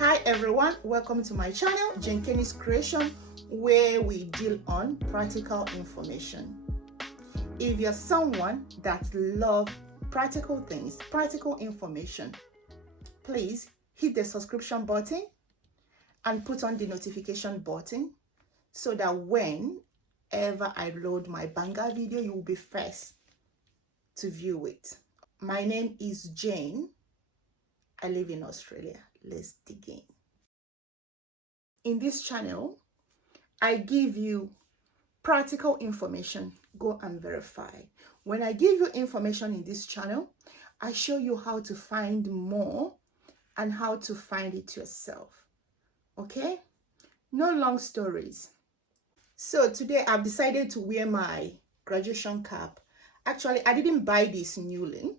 Hi everyone, welcome to my channel, Jenkenny's Creation, where we deal on practical information. If you're someone that loves practical things, practical information, please hit the subscription button and put on the notification button so that whenever I load my banger video, you will be first to view it. My name is Jane. I live in Australia. Let's dig in. In this channel, I give you practical information. Go and verify. When I give you information in this channel, I show you how to find more and how to find it yourself. Okay? No long stories. So today I've decided to wear my graduation cap. Actually, I didn't buy this newly.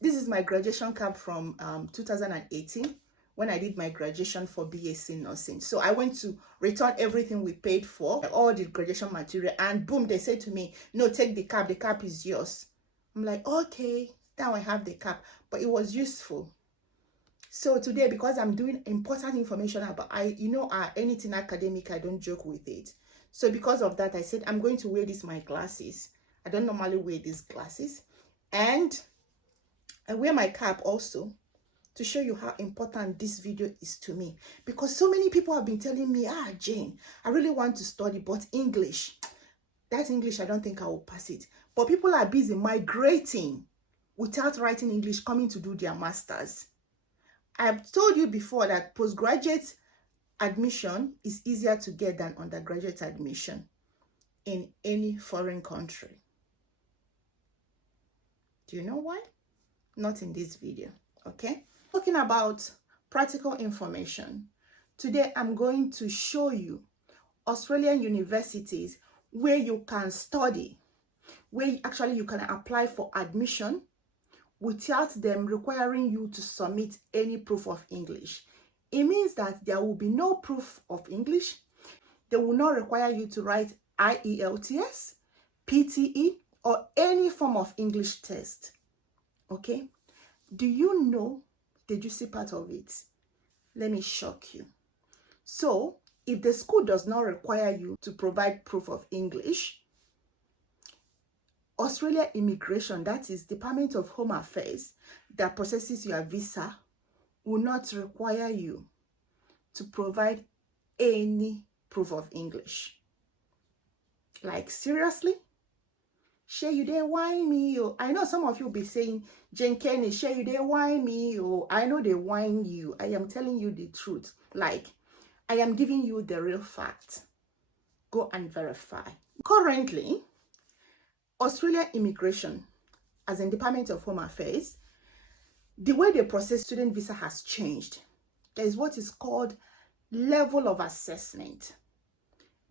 This is my graduation cap from 2018 when I did my graduation for BSc nursing. So I went to return everything we paid for, all the graduation material, and boom, they said to me, no, take the cap is yours. I'm like, okay, now I have the cap, but it was useful. So today, because I'm doing important information about, anything academic, I don't joke with it. So because of that, I said, I'm going to wear my glasses. I don't normally wear these glasses. And I wear my cap also to show you how important this video is to me. Because so many people have been telling me, Jane, I really want to study, but English, that English, I don't think I will pass it. But people are busy migrating without writing English, coming to do their masters. I've told you before that postgraduate admission is easier to get than undergraduate admission in any foreign country. Do you know why? Not in this video, okay? Talking about practical information, today I'm going to show you Australian universities where you can study, where actually you can apply for admission without them requiring you to submit any proof of English. It means that there will be no proof of English. They will not require you to write IELTS, PTE, or any form of English test. Okay? Do you know the juicy part of it? Let me shock you. So, if the school does not require you to provide proof of English, Australia Immigration, that is Department of Home Affairs, that processes your visa, will not require you to provide any proof of English. Like, seriously? Shey you dey whine me, oh. I know some of you be saying, Jenkenny, shey you dey whine me, oh. I know they whine you. I am telling you the truth. Like, I am giving you the real fact. Go and verify. Currently, Australia Immigration, as in Department of Home Affairs, the way they process student visa has changed. There is what is called level of assessment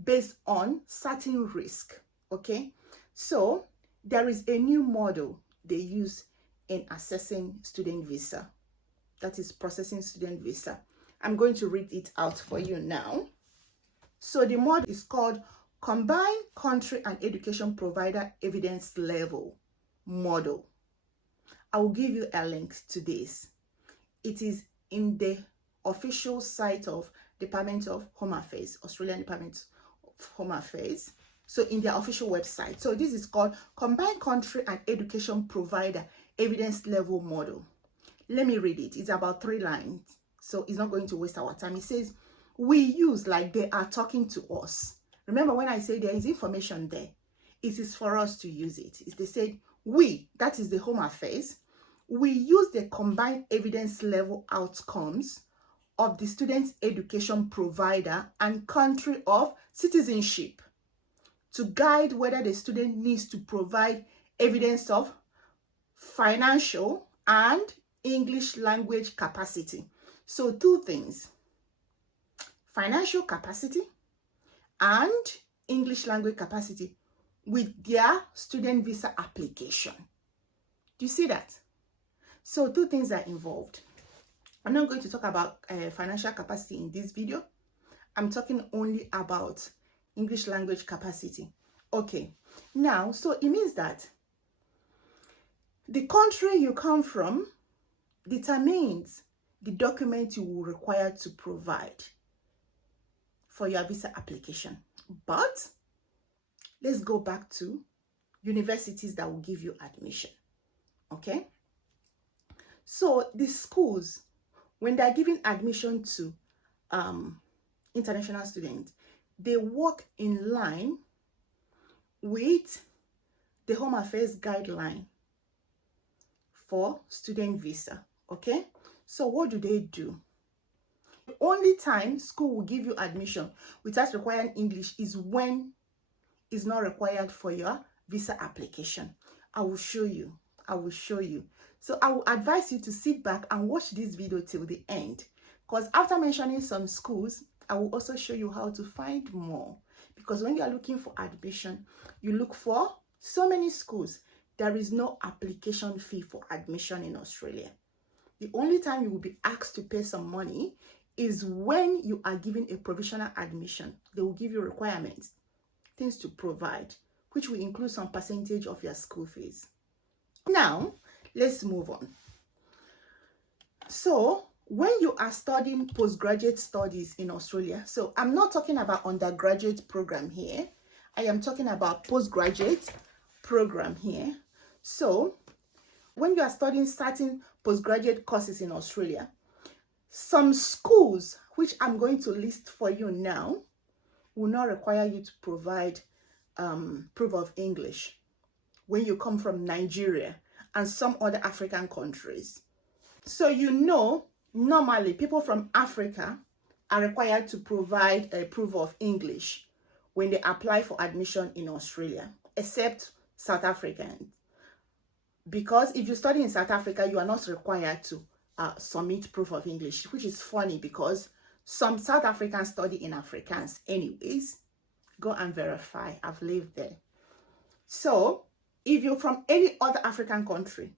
based on certain risk, okay? So there is a new model they use in assessing student visa, that is processing student visa. I'm going to read it out for you now. So the model is called Combined Country and Education Provider Evidence Level Model. I will give you a link to this. It is in the official site of Department of Home Affairs, Australian Department of Home Affairs. So in their official website. So this is called Combined Country and Education Provider Evidence Level Model. Let me read it. It's about 3 lines. So it's not going to waste our time. It says, we use like they are talking to us. Remember when I say there is information there, it is for us to use it. They said, we, that is the Home Affairs, we use the combined evidence level outcomes of the student's education provider and country of citizenship to guide whether the student needs to provide evidence of financial and English language capacity. So 2 things, financial capacity and English language capacity with their student visa application. Do you see that? So 2 things are involved. I'm not going to talk about financial capacity in this video. I'm talking only about English language capacity. Okay, now, so it means that the country you come from determines the document you will require to provide for your visa application. But let's go back to universities that will give you admission. Okay? So the schools, when they're giving admission to international students, they work in line with the Home Affairs guideline for student visa. Okay? So what do? The only time school will give you admission without requiring English is when it's not required for your visa application. I will show you. So I will advise you to sit back and watch this video till the end, because after mentioning some schools, I will also show you how to find more. Because when you are looking for admission, you look for so many schools. There is no application fee for admission in Australia. The only time you will be asked to pay some money is when you are given a provisional admission. They will give you requirements, things to provide, which will include some percentage of your school fees. Now, let's move on. So, when you are studying postgraduate studies in Australia, so I'm not talking about undergraduate program here. I am talking about postgraduate program here. So, when you are studying certain postgraduate courses in Australia, some schools, which I'm going to list for you now, will not require you to provide proof of English when you come from Nigeria and some other African countries. So normally people from Africa are required to provide a proof of English when they apply for admission in Australia, except South Africans. Because if you study in South Africa, you are not required to submit proof of English, which is funny because some South Africans study in Afrikaans anyways. Go and verify. I've lived there. So if you're from any other African country,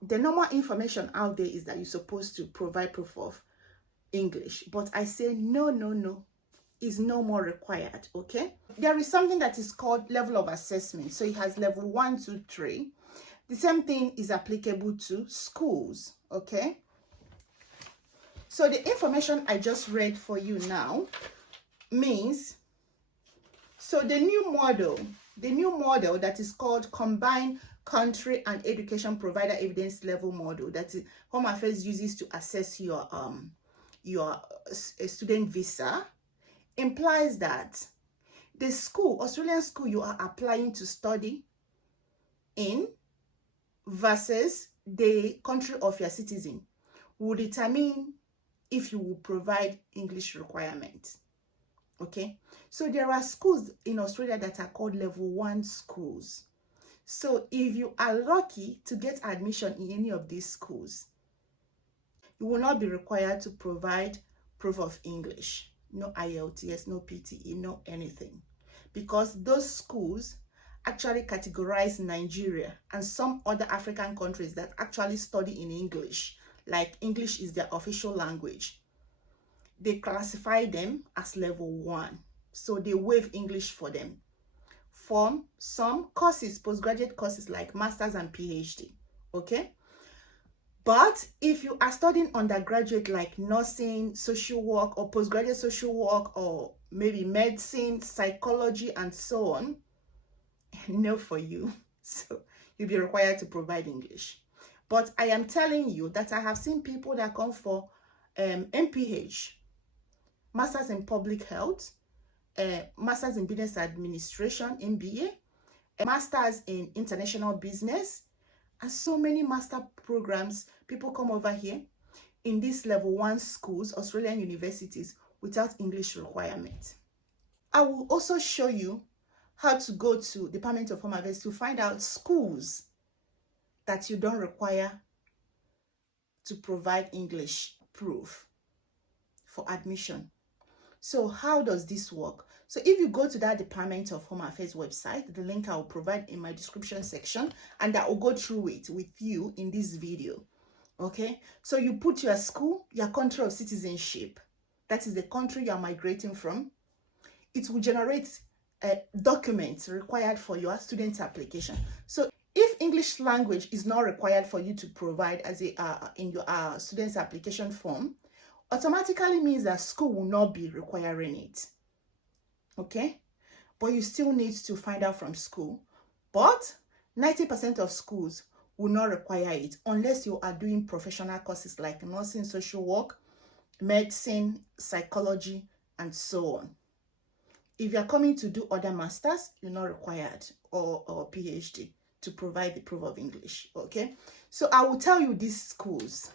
the normal information out there is that you're supposed to provide proof of English. But I say no, is no more required. Okay, there is something that is called level of assessment. So it has level 1, 2, 3. The same thing is applicable to schools. Okay, so the information I just read for you now means, so the new model that is called Combined Country and Education Provider Evidence Level Model, that Home Affairs uses to assess your student visa, implies that the school, Australian school you are applying to study in versus the country of your citizen will determine if you will provide English requirements. Okay, so there are schools in Australia that are called level 1 schools. So if you are lucky to get admission in any of these schools, you will not be required to provide proof of English. No IELTS, no PTE, no anything. Because those schools actually categorize Nigeria and some other African countries that actually study in English, like English is their official language. They classify them as level 1. So they waive English for them. For some courses, postgraduate courses like Masters and PhD. Okay? But if you are studying undergraduate like nursing, social work, or postgraduate social work, or maybe medicine, psychology, and so on, no for you. So you'll be required to provide English. But I am telling you that I have seen people that come for MPH, Masters in Public Health, Masters in Business Administration, MBA, Masters in International Business, and so many master programs. People come over here in these level 1 schools, Australian universities, without English requirement. I will also show you how to go to Department of Home Affairs to find out schools that you don't require to provide English proof for admission. So how does this work? So if you go to that Department of Home Affairs website, the link I will provide in my description section, and I will go through it with you in this video. Okay, so you put your school, your country of citizenship, that is the country you are migrating from. It will generate documents required for your student application. So If English language is not required for you to provide as a in your student's application form, automatically means that school will not be requiring it. Okay, but you still need to find out from school. But 90% of schools will not require it unless you are doing professional courses like nursing, social work, medicine, psychology, and so on. If you're coming to do other masters, you're not required, or PhD, to provide the proof of English. Okay, so I will tell you these schools.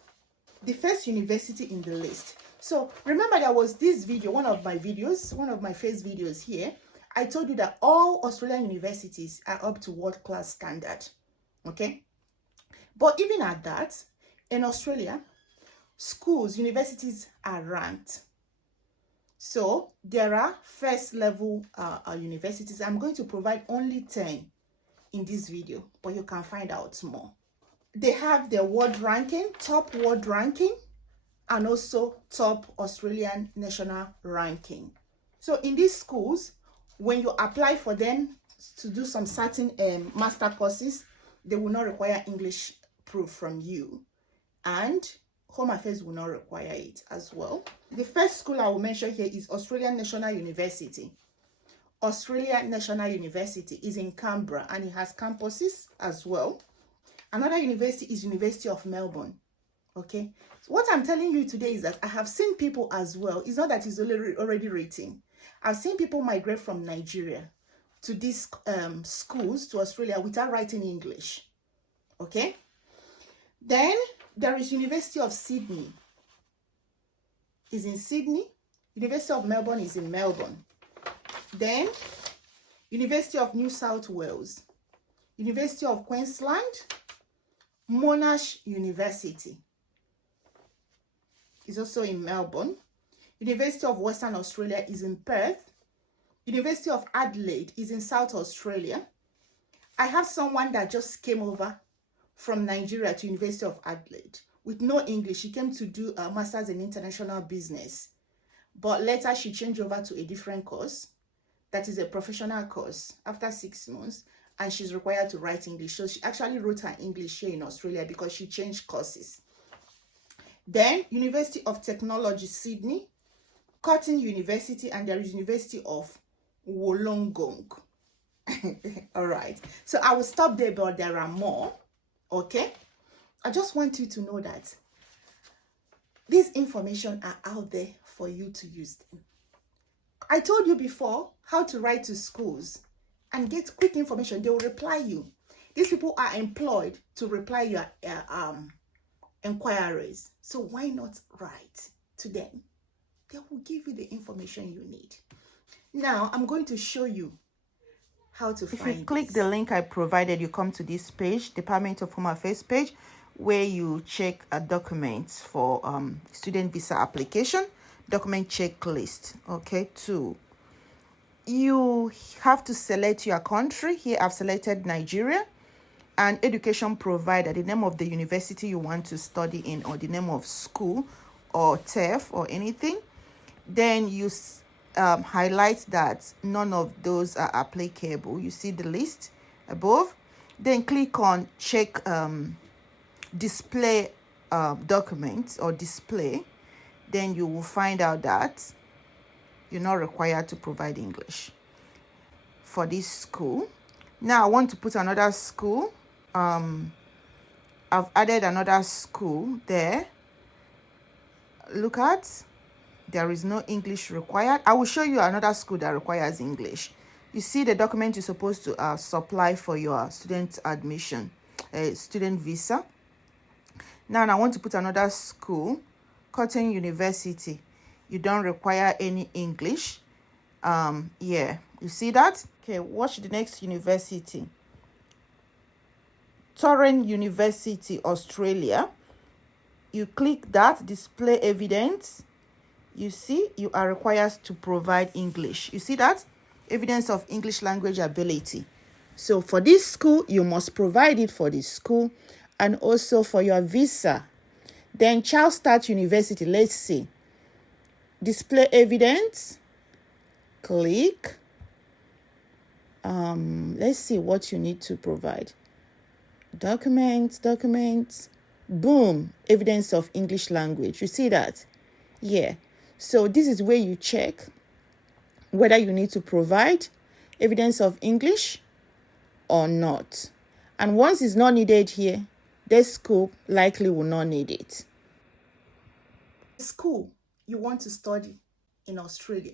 The first university in the list. So remember, there was this video, one of my first videos here. I told you that all Australian universities are up to world-class standard. Okay, but even at that, in Australia, schools, universities are ranked. So there are first level universities. I'm going to provide only 10 in this video, but you can find out more. They have their world ranking, top world ranking, and also top Australian national ranking. So in these schools, when you apply for them to do some certain master courses, they will not require English proof from you, and Home Affairs will not require it as well. The first school I will mention here is Australian National University. Australia National University is in Canberra, and it has campuses as well. Another university is University of Melbourne. Okay, so what I'm telling you today is that I have seen people as well. It's not that it's already written. I've seen people migrate from Nigeria to these schools to Australia without writing English. Okay, then there is University of Sydney. Is in Sydney. University of Melbourne is in Melbourne. Then University of New South Wales, University of Queensland, Monash University is also in Melbourne. University of Western Australia is in Perth. University of Adelaide is in South Australia. I have someone that just came over from Nigeria to University of Adelaide with no English. She came to do a master's in international business, but later she changed over to a different course that is a professional course after 6 months, and she's required to write English. So she actually wrote her English here in Australia because she changed courses. Then University of Technology Sydney, Curtin University, and there is University of Wollongong. All right, so I will stop there, but there are more. Okay, I just want you to know that these information are out there for you to use them. I told you before how to write to schools and get quick information. They will reply you. These people are employed to reply your inquiries. So why not write to them? They will give you the information you need. Now I'm going to show you how to find. If you click the link I provided, you come to this page, Department of Home Affairs page, where you check documents for student visa application, document checklist. Okay, 2. You have to select your country. Here I've selected Nigeria, and education provider, the name of the university you want to study in, or the name of school or TEF or anything. Then you highlight that none of those are applicable. You see the list above. Then click on check display documents or display. Then you will find out that you're not required to provide English for this school. Now I want to put another school. I've added another school there. Look at, there is no English required. I will show you another school that requires English. You see the document you're supposed to supply for your student admission, student visa. Now I want to put another school, Curtin University. You don't require any English. Yeah, you see that? Okay, watch the next university. Torrens University, Australia. You click that, display evidence. You see, you are required to provide English. You see that? Evidence of English language ability. So for this school, you must provide it for this school and also for your visa. Then Charles Sturt University, let's see. Display evidence. Click. Let's see what you need to provide. documents, boom, evidence of English language. You see that? Yeah. So this is where you check whether you need to provide evidence of English or not. And once it's not needed here, the school likely will not need it. The school you want to study in Australia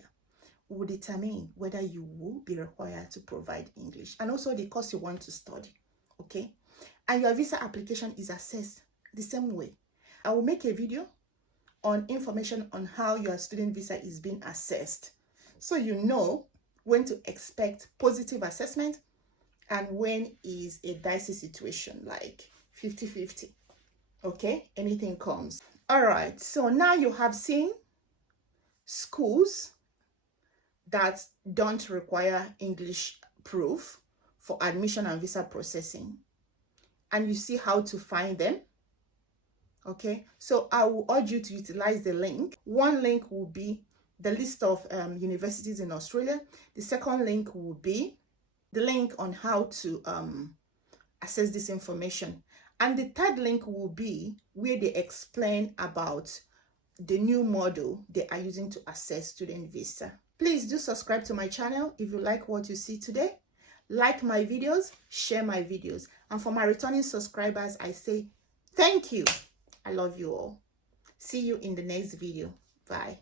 will determine whether you will be required to provide English and also the course you want to study, okay? And your visa application is assessed the same way. I will make a video on information on how your student visa is being assessed, so you know when to expect positive assessment and when is a dicey situation, like 50-50, okay? Anything comes. All right, so now you have seen schools that don't require English proof for admission and visa processing, and you see how to find them. Okay, so I will urge you to utilize the link. One link will be the list of universities in Australia. The second link will be the link on how to access this information. And the third link will be where they explain about the new model they are using to assess student visa. Please do subscribe to my channel if you like what you see today. Like my videos, share my videos. And for my returning subscribers, I say thank you. I love you all. See you in the next video. Bye.